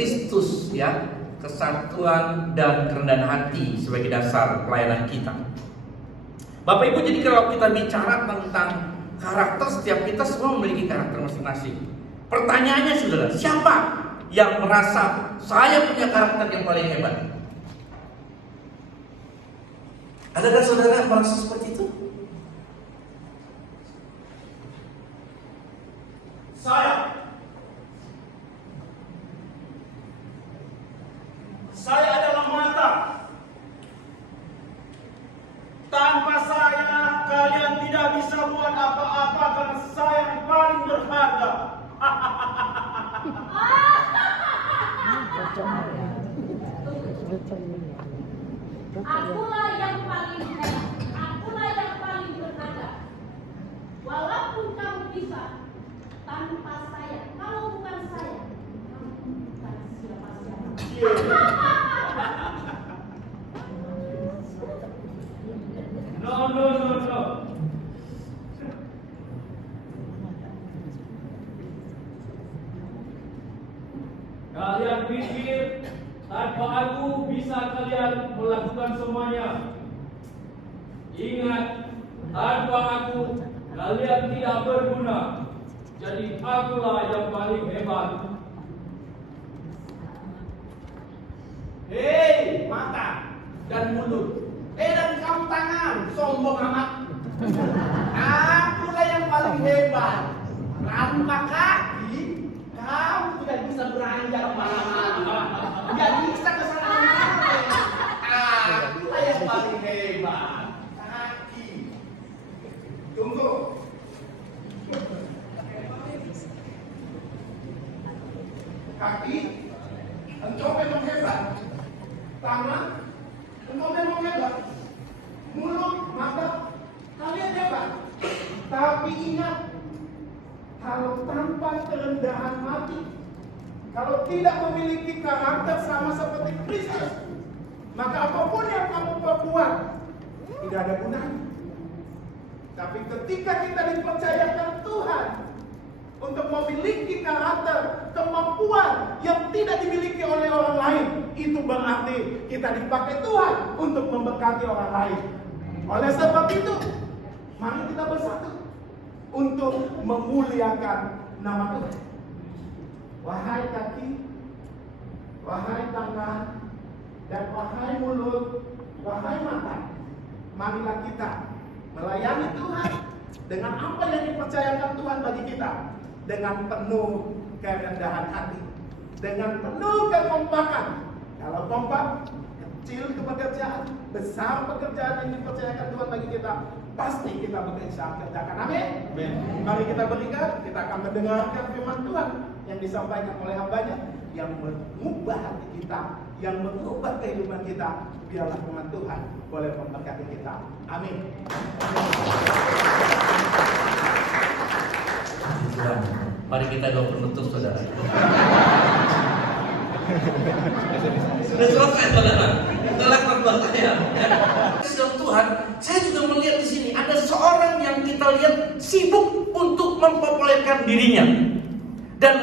Kristus ya, kesatuan dan kerendahan hati sebagai dasar pelayanan kita. Bapak Ibu, jadi kalau kita bicara tentang karakter, setiap kita semua memiliki karakter masing-masing. Pertanyaannya saudara, siapa yang merasa saya punya karakter yang paling hebat? Adakah saudara merasa seperti itu? Saya adalah mata. Tanpa saya, kalian tidak bisa buat apa-apa karena saya yang paling berharga. Akulah yang paling hebat. Akulah yang paling berharga. Walaupun kamu bisa tanpa saya, kalau bukan saya, kamu bukan siapa-siapa. No. Kalian pikir tanpa aku bisa kalian melakukan semuanya? Ingat, tanpa aku kalian tidak berguna. Jadi akulah yang paling hebat. Hei, mata dan mulut. Dan kamu tangan, sombong amat. Akulah yang paling hebat. Tanpa kaki, kamu tidak bisa beranjak kemana-mana. Tidak bisa ke sana-mana. Akulah yang paling hebat. Kaki. Tunggu. Kaki, engkau memang hebat. Tangan, engkau memang hebat. Mulut, mata, kalian hebat. Tapi ingat, kalau tanpa kerendahan hati, kalau tidak memiliki karakter sama seperti Kristus, maka apapun yang kamu perbuat tidak ada gunanya. Tapi ketika kita dipercayakan Tuhan untuk memiliki karakter, kemampuan yang tidak dimiliki oleh orang lain, itu berarti kita dipakai Tuhan untuk memberkati orang lain. Oleh sebab itu, mari kita bersatu untuk memuliakan nama Tuhan. Wahai kaki, wahai tangan, dan wahai mulut, wahai mata, marilah kita melayani Tuhan dengan apa yang dipercayakan Tuhan bagi kita, dengan penuh kerendahan hati, dengan penuh kekompakan. Kalau kompak, kecil pekerjaan, besar pekerjaan yang dipercayakan Tuhan bagi kita, pasti kita bekerja kerjakan. Amin. Mari kita berikan, kita akan mendengarkan firman Tuhan yang disampaikan oleh hambanya, yang mengubah hati kita, yang mengubah kehidupan kita. Biarlah firman Tuhan boleh memberkati kita. Amin. Mari kita doa penutup, saudara. Sudah selesai, saudara. Itulah khotbah saya. Sedang Tuhan, saya juga melihat di sini ada seorang yang kita lihat sibuk untuk mempopulerkan dirinya, dan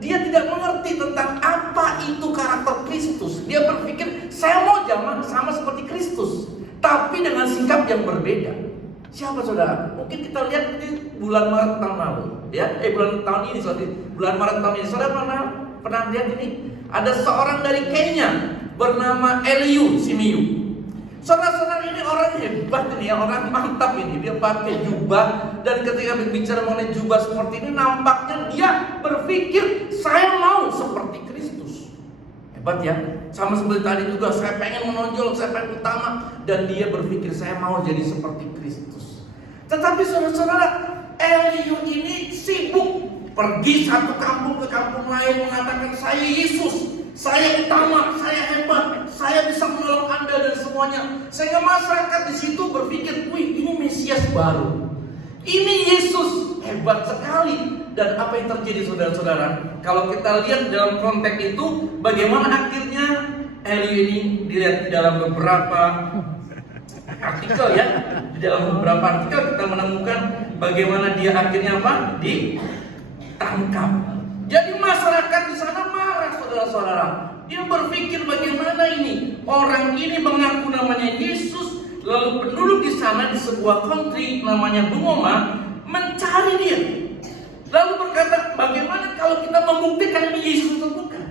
dia tidak mengerti tentang apa itu karakter Kristus. Dia berpikir saya mau sama seperti Kristus, tapi dengan sikap yang berbeda. Siapa saudara? Mungkin kita lihat di bulan Maret tahun lalu, ya, bulan Maret tahun ini, saudara pernah lihat ini? Ada seorang dari Kenya bernama Eliu Simiyu. Saudara-saudara, ini orang hebat ini, ya, orang mantap ini. Dia pakai jubah, dan ketika berbicara mengenai jubah seperti ini, nampaknya dia berpikir saya mau seperti Kristus. Hebat ya. Sama seperti tadi juga, saya pengen menonjol, saya pengen utama, dan dia berpikir saya mau jadi seperti Kristus. Tetapi saudara-saudara, Eliu ini sibuk pergi satu kampung ke kampung lain mengatakan saya Yesus, saya utama, saya hebat, saya bisa menolong Anda dan semuanya. Sehingga masyarakat di situ berpikir, wih, ini Mesias baru, ini Yesus hebat sekali. Dan apa yang terjadi saudara-saudara? Kalau kita lihat dalam konteks itu, bagaimana akhirnya Eliu ini dilihat di dalam beberapa artikel, ya. Di dalam beberapa artikel kita menemukan bagaimana dia akhirnya apa? Ditangkap. Jadi masyarakat di sana marah, saudara. saudara-saudara. Dia berpikir bagaimana ini orang ini mengaku namanya Yesus, lalu penduduk di sana di sebuah country namanya Bungoma mencari dia. Lalu berkata, bagaimana kalau kita membuktikan ini Yesus atau bukan?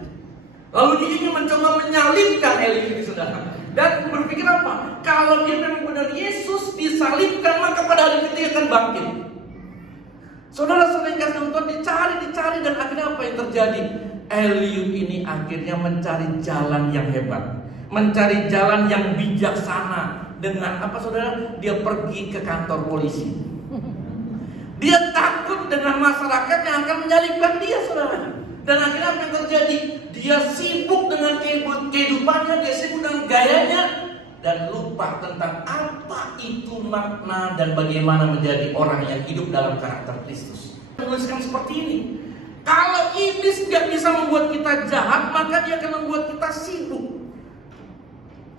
Lalu dia ingin mencoba menyalibkan Eli ini, saudara. Dan berpikir apa? Kalau dia memang benar Yesus disalibkan, maka pada hari ketiga akan bangkit. Saudara-saudara yang kasih Tuhan, dicari dan akhirnya apa yang terjadi? Eliud ini akhirnya mencari jalan yang hebat, mencari jalan yang bijaksana. Dengan apa, saudara? Dia pergi ke kantor polisi. Dia takut dengan masyarakat yang akan menyalibkan dia, saudara. Dan akhirnya apa yang terjadi? Dia sibuk dengan kehidupannya, dia sibuk dengan gayanya, dan lupa tentang apa itu makna dan bagaimana menjadi orang yang hidup dalam karakter Kristus. Menuliskan seperti ini. Kalau iblis tidak bisa membuat kita jahat, maka dia akan membuat kita sibuk.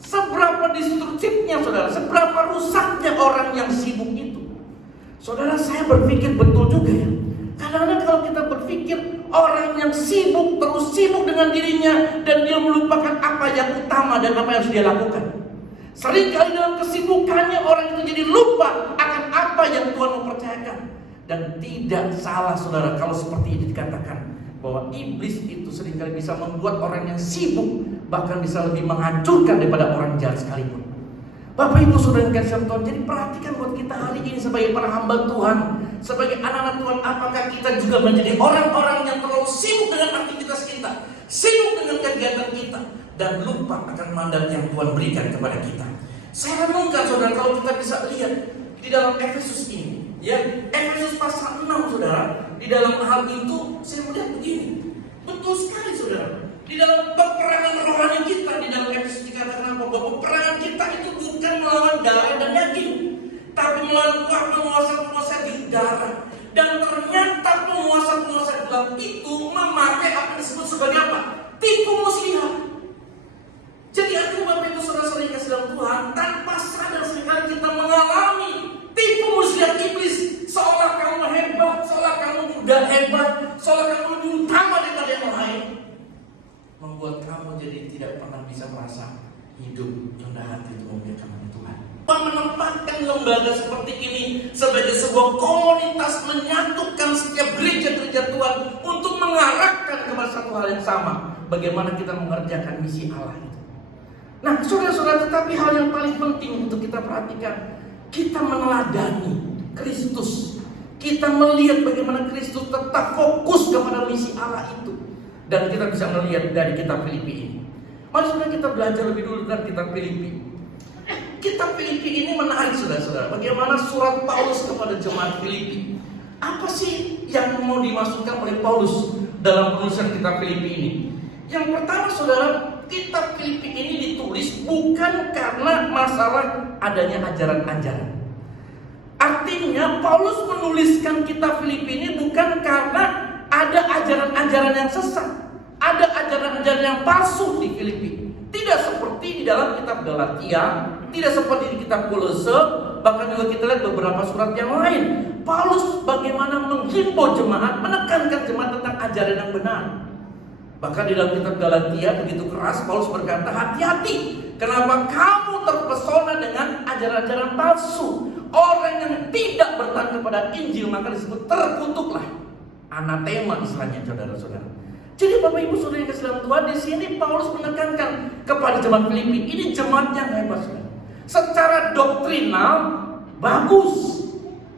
Seberapa destruktifnya, saudara, seberapa rusaknya orang yang sibuk itu. Saudara, saya berpikir betul juga ya. Kadang-kadang kalau kita berpikir orang yang sibuk, terus sibuk dengan dirinya, dan dia melupakan apa yang utama dan apa yang harus dia lakukan. Seringkali dalam kesibukannya orang itu jadi lupa akan apa yang Tuhan mempercayakan. Dan tidak salah, saudara, kalau seperti ini dikatakan bahwa iblis itu seringkali bisa membuat orang yang sibuk bahkan bisa lebih menghancurkan daripada orang jahat sekalipun. Bapak Ibu Saudara yang kasih Tuhan, jadi perhatikan buat kita hari ini sebagai para hamba Tuhan, sebagai anak-anak Tuhan, apakah kita juga menjadi orang-orang yang terlalu sibuk dengan aktivitas kita, sibuk dengan kegiatan kita, dan lupa akan mandat yang Tuhan berikan kepada kita. Saya renungkan, saudara, kalau kita bisa lihat di dalam Efesus ini, ya, Efesus pasal 6, saudara, di dalam hal itu saya melihat begini, betul sekali, saudara. Di dalam peperangan rohani kita, di dalam Efesus dikatakan apa? Bahwa peperangan kita itu bukan melawan darah dan daging, tapi melawan penguasa-penguasa di udara. Dan ternyata penguasa-penguasa gelap itu memakai apa yang disebut sebagai apa? Tipu muslihat. Jadi artinya Bapak Ibu Saudara-saudara yang kasih dalam Tuhan, tanpa sadar seringkali kita mengalami tipu muslihat iblis. Seolah kamu hebat, seolah kamu muda hebat, seolah kamu lebih utama daripada yang lain, membuat kamu jadi tidak pernah bisa merasa hidup rendah hati untuk memuliakan nama Tuhan. Menempatkan lembaga seperti ini sebagai sebuah komunitas menyatukan setiap gereja-gereja Tuhan untuk mengarahkan kepada satu hal yang sama, bagaimana kita mengerjakan misi Allah itu. Nah, saudara-saudara, tetapi hal yang paling penting untuk kita perhatikan, kita meneladani Kristus. Kita melihat bagaimana Kristus tetap fokus kepada misi Allah itu. Dan kita bisa melihat dari kitab Filipi ini. Mari saudara kita belajar lebih dulu tentang kitab Filipi. Kitab Filipi ini menarik, saudara-saudara. Bagaimana surat Paulus kepada jemaat Filipi. Apa sih yang mau dimasukkan oleh Paulus dalam penulisan kitab Filipi ini? Yang pertama, saudara, kitab Filipi ini ditulis bukan karena masalah adanya ajaran-ajaran. Artinya Paulus menuliskan kitab Filipi ini bukan karena ada ajaran-ajaran yang sesat, ada ajaran-ajaran yang palsu di Filipi. Tidak seperti di dalam kitab Galatia, tidak seperti di kitab Kolose, bahkan juga kita lihat beberapa surat yang lain. Paulus bagaimana menghimbau jemaat, menekankan jemaat tentang ajaran yang benar. Bahkan di dalam kitab Galatia begitu keras, Paulus berkata, hati-hati, kenapa kamu terpesona dengan ajaran-ajaran palsu. Orang yang tidak bertahan kepada Injil maka disebut terkutuklah. Anatema istilahnya, saudara-saudara. Jadi Bapak Ibu Saudara yang kasih dalam Tuhan, di sini Paulus menekankan kepada jemaat Filipi, ini jemaat yang hebat, saudara. Secara doktrinal bagus,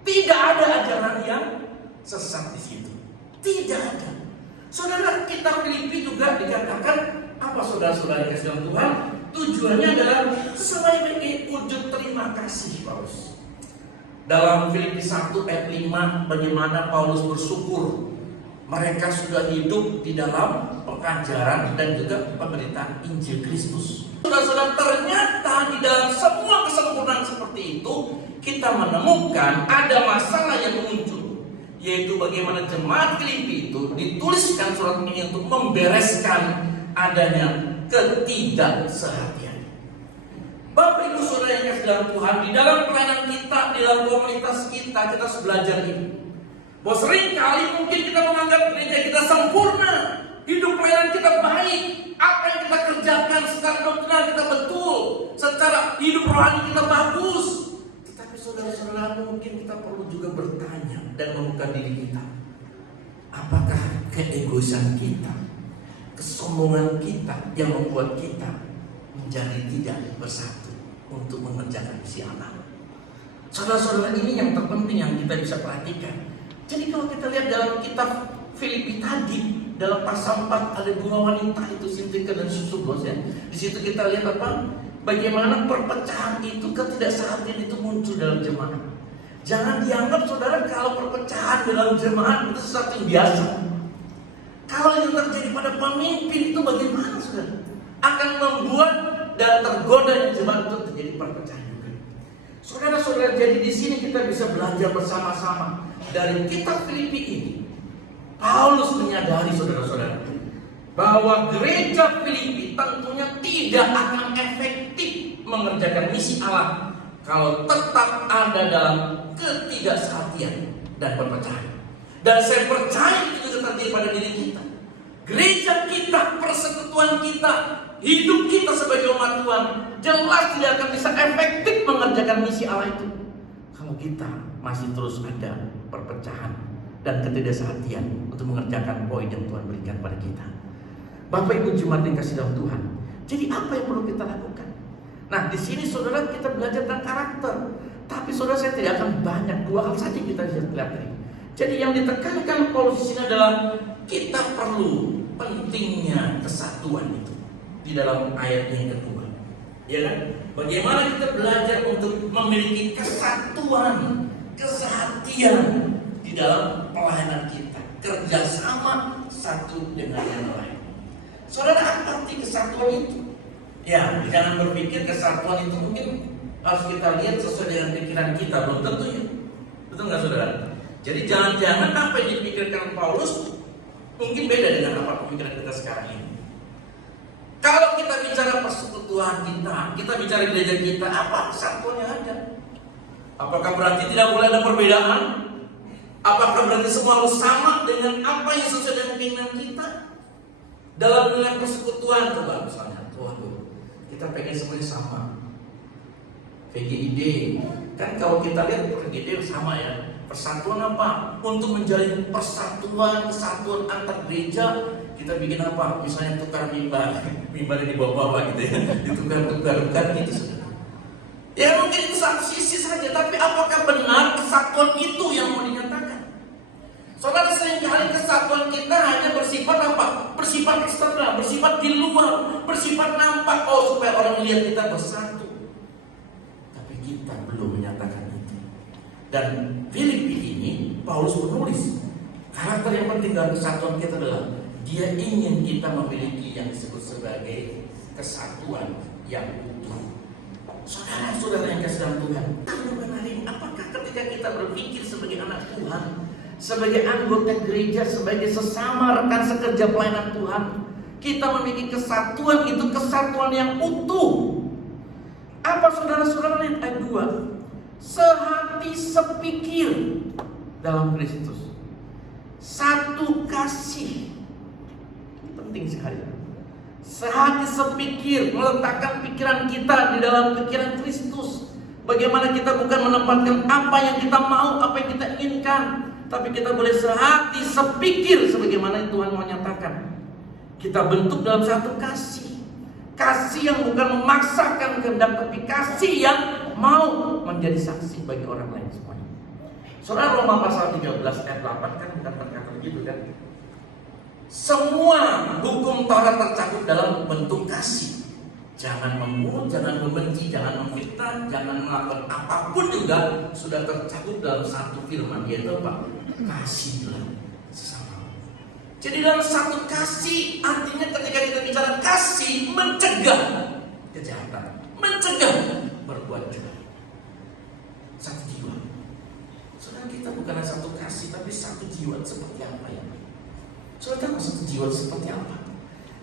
tidak ada ajaran yang sesat di situ, tidak ada. Saudara, kitab Filipi juga dikatakan apa, saudara-saudara yang kasih dalam Tuhan? Tujuannya adalah sebagai wujud terima kasih Paulus. Dalam Filipi 1 ayat 5, bagaimana Paulus bersyukur mereka sudah hidup di dalam pengajaran dan juga pemberitaan Injil Kristus. Saudara-saudara, ternyata di dalam semua kesempurnaan seperti itu, kita menemukan ada masalah yang muncul, yaitu bagaimana jemaat Filipi itu dituliskan surat ini untuk membereskan adanya ketidaksehatian. Bapak Ibu Saudara yang kasih dalam Tuhan, di dalam pelayanan kita, di dalam komunitas kita harus belajar ini. Bahwa seringkali mungkin kita menganggap gereja kita sempurna, hidup pelayanan kita baik, apa yang kita kerjakan secara doktrinal kita betul, secara hidup rohani kita bagus. Tetapi saudara-saudara, mungkin kita perlu juga bertanya dan membuka diri kita. Apakah keegoisan kita, kesombongan kita yang membuat kita menjadi tidak bersatu untuk mengerjakan misi Allah? Saudara-saudara, ini yang terpenting yang kita bisa perhatikan. Jadi kalau kita lihat dalam kitab Filipi tadi, dalam pasal 4 ada 2 wanita itu, Sintika dan Susublos ya. Di situ kita lihat apa? Bagaimana perpecahan itu, ketidaksehatan itu muncul dalam jemaat. Jangan dianggap saudara kalau perpecahan dalam jemaat itu sesuatu yang biasa. Kalau yang terjadi pada pemimpin itu bagaimana saudara? Akan membuat dan tergoda di jemaat itu terjadi perpecahan juga. Saudara-saudara, jadi di sini kita bisa belajar bersama-sama dari kitab Filipi ini. Paulus menyadari saudara-saudara bahwa gereja Filipi tentunya tidak akan efektif mengerjakan misi Allah kalau tetap ada dalam ketidaksehatian dan perpecahan. Dan saya percaya itu juga terjadi pada diri kita. Gereja kita, persekutuan kita, hidup kita sebagai umat Tuhan jelas tidak akan bisa efektif mengerjakan misi Allah itu kalau kita masih terus ada perpecahan dan ketidaksehatian untuk mengerjakan poin yang Tuhan berikan pada kita. Bapak Ibu jemaat yang kasih dalam Tuhan, jadi apa yang perlu kita lakukan? Nah, di sini saudara kita belajar tentang karakter. Tapi saudara, saya tidak akan banyak, 2 hal saja kita lihat ini. Jadi yang ditekankan Paulus di sini adalah kita perlu pentingnya kesatuan itu di dalam ayat yang kedua. Ya kan? Bagaimana kita belajar untuk memiliki kesatuan, kesehatian di dalam pelayanan kita, kerjasama satu dengan yang lain. Saudara, apa arti kesatuan itu? Ya, jangan berpikir kesatuan itu mungkin harus kita lihat sesuai dengan pikiran kita, belum tentu ya. Betul nggak saudara? Jadi jangan-jangan apa yang dipikirkan Paulus mungkin beda dengan apa pemikiran kita sekarang ini. Kalau kita bicara persekutuan kita bicara gereja kita, apa kesatuan yang ada? Apakah berarti tidak boleh ada perbedaan? Apakah berarti semua harus sama dengan apa yang sesuai dengan keinginan kita? Dalam dunia persekutuan, coba misalnya, kita pengen semuanya sama. PGID, kan kalau kita lihat PGID sama ya. Persatuan apa? Untuk menjalin persatuan, kesatuan antar gereja, kita bikin apa? Misalnya tukar mimbar di bawah-bawah gitu ya, ditukar-tukar gitu. Ya mungkin itu satu sisi saja, tapi apakah benar kesatuan itu yang mau dinyatakan? Saudara, seringkali kesatuan kita hanya bersifat apa? Bersifat eksternal, bersifat di luar, bersifat nampak, supaya orang lihat kita bersatu. Tapi kita belum menyatakan itu. Dan Filipi ini, Paulus menulis, karakter yang penting dalam kesatuan kita adalah dia ingin kita memiliki yang disebut sebagai kesatuan yang utuh. Saudara-saudara yang kasih dalam Tuhan, apakah ketika kita berpikir sebagai anak Tuhan, sebagai anggota gereja, sebagai sesama rekan sekerja pelayanan Tuhan, kita memiliki kesatuan itu kesatuan yang utuh? Apa saudara-saudara lihat ayat 2? Sehati sepikir dalam Kristus, satu kasih. Ini penting sekali. Sehati sepikir, meletakkan pikiran kita di dalam pikiran Kristus. Bagaimana kita bukan menempatkan apa yang kita mau, apa yang kita inginkan, tapi kita boleh sehati sepikir sebagaimana Tuhan mau nyatakan. Kita bentuk dalam satu kasih. Kasih yang bukan memaksakan kehendak, tapi kasih yang mau menjadi saksi bagi orang lain semuanya. Saudara, Roma pasal 13 ayat 8 kan bukan berkata begitu kan? Semua hukum Taurat tercakup dalam bentuk kasih. Jangan membunuh, jangan membenci, jangan memfitnah, jangan melakukan apapun juga sudah tercakup dalam satu firman, yaitu apa? Kasihlah sesama. Jadi dalam satu kasih, artinya ketika kita bicara kasih, mencegah kejahatan, mencegah berbuat jahat. Satu jiwa. Saudara, kita bukan hanya satu kasih, tapi satu jiwa seperti apa ya? Saudara tahu satu jiwa seperti apa?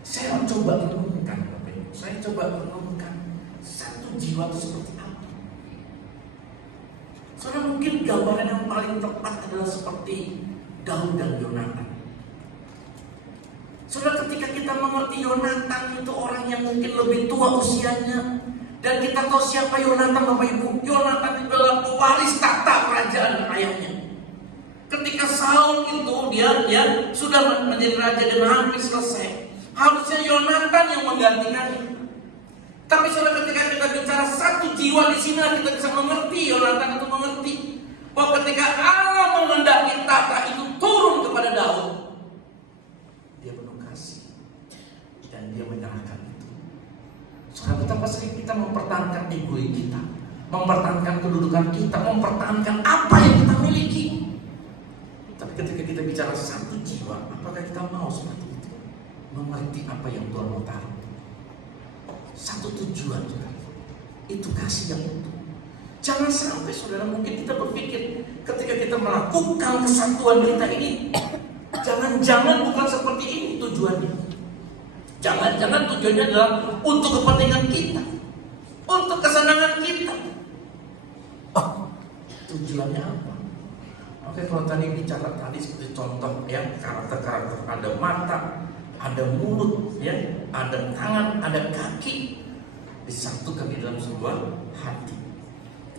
Saya mencoba renungkan, saya coba renungkan satu jiwa itu seperti apa. Saudara, mungkin gambaran yang paling tepat adalah seperti Daud dan Yonatan. Saudara, Seperti Yonatan itu orang yang mungkin lebih tua usianya. Dan kita tahu siapa Yonatan, Bapak Ibu. Yonatan itu adalah pewaris tahta kerajaan ayahnya. Ketika Saul itu dia sudah menjadi raja dan hampir selesai, harusnya Yonatan yang menggantikannya. Tapi saudara, ketika kita bicara satu jiwa di sini, kita bisa mengerti, Yonatan itu mengerti bahwa ketika Allah mengendaki tahta itu turun kepada Daud, dia penuh kasih dan dia menyerahkan itu. Saudara, betapa sering kita mempertahankan ego kita, mempertahankan kedudukan kita, mempertahankan apa yang kita miliki. Tapi ketika kita bicara satu jiwa, apakah kita mau seperti itu? Mengerti apa yang Tuhan mau taruh. Satu tujuan, saudara. Itu kasih yang utuh. Jangan sampai, saudara, mungkin kita berpikir ketika kita melakukan kesatuan kita ini, jangan-jangan bukan seperti ini tujuannya. Jangan-jangan tujuannya adalah untuk kepentingan kita, untuk kesenangan kita. Tujuannya apa? Oke, kalau tadi bicara seperti contoh ya, karakter-karakter, ada mata, ada mulut, ya, ada tangan, ada kaki, disatukan di dalam sebuah hati.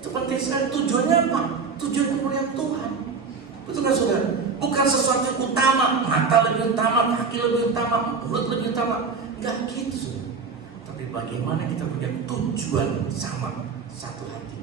Itu penting sekali. Tujuannya apa? Tujuan kemuliaan Tuhan. Betul nggak, saudara? Bukan sesuatu yang utama, mata lebih utama, kaki lebih utama, mulut lebih utama. Nggak gitu, saudara. Tapi bagaimana kita punya tujuan sama, satu hati.